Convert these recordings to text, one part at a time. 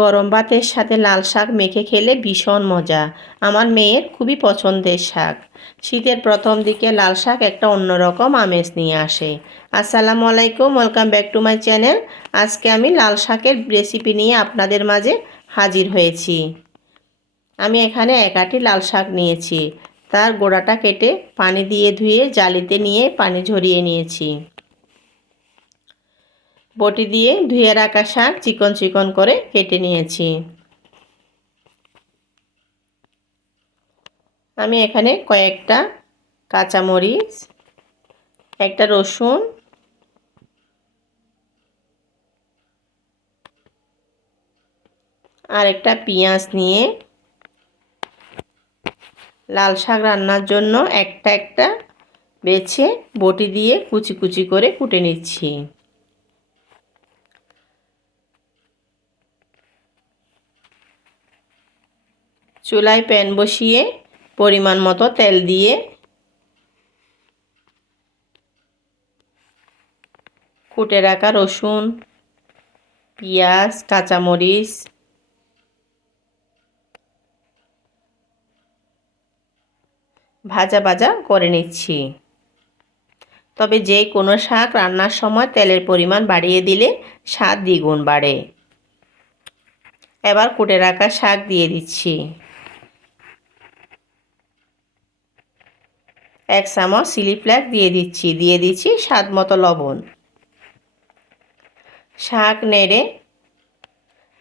গরম ভাতের সাথে লাল শাক মেখে খেলে ভীষণ মজা। আমার মেয়ের খুবই পছন্দের শাক। শীতের প্রথম দিকে লাল শাক একটা অন্যরকম আমেজ নিয়ে আসে। আসসালামু আলাইকুম, welcome back to my channel. আজকে আমি লাল শাকের রেসিপি নিয়ে আপনাদের মাঝে হাজির হয়েছি। আমি এখানে এক আঁটি লাল শাক নিয়েছি। তার গোড়াটা কেটে পানি দিয়ে ধুয়ে জালিতে নিয়ে পানি ঝরিয়ে নিয়েছি। বটি দিয়ে ধুয়ে রাখা শাক চিকন চিকন করে কেটে নিয়েছি। আমি এখানে কয়েকটা কাঁচামরিচ, একটা রসুন, আর একটা পেঁয়াজ নিয়ে লাল শাক রান্নার জন্য একটা একটা বেছে বটি দিয়ে কুচি কুচি করে কুটে নিচ্ছি। চুলায় প্যান বসিয়ে পরিমাণ মতো তেল দিয়ে কুটে রাখা রসুন, পেঁয়াজ, কাঁচামরিচ ভাজা ভাজা করে নিচ্ছি। তবে যে কোনো শাক রান্নার সময় তেলের পরিমাণ বাড়িয়ে দিলে স্বাদ দ্বিগুণ বাড়ে। এবার কুটে রাখা শাক দিয়ে দিচ্ছি। 1 চামচ চিলি ফ্লেক্স দিয়ে দিচ্ছি স্বাদ মতো লবণ। শাক নেড়ে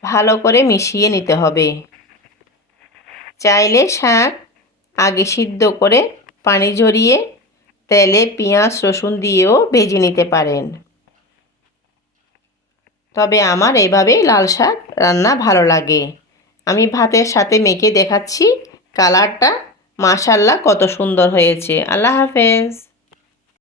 ভালো করে মিশিয়ে নিতে হবে। চাইলে শাক আগে সিদ্ধ করে পানি ঝরিয়ে তেলে পেঁয়াজ রসুন দিয়েও ভেজে নিতে পারেন। তবে আমার এভাবেই লাল শাক রান্না ভালো লাগে। আমি ভাতের সাথে মেখে দেখাচ্ছি। কালারটা মাশাআল্লাহ কত সুন্দর হয়েছে। আল্লাহ হাফেজ।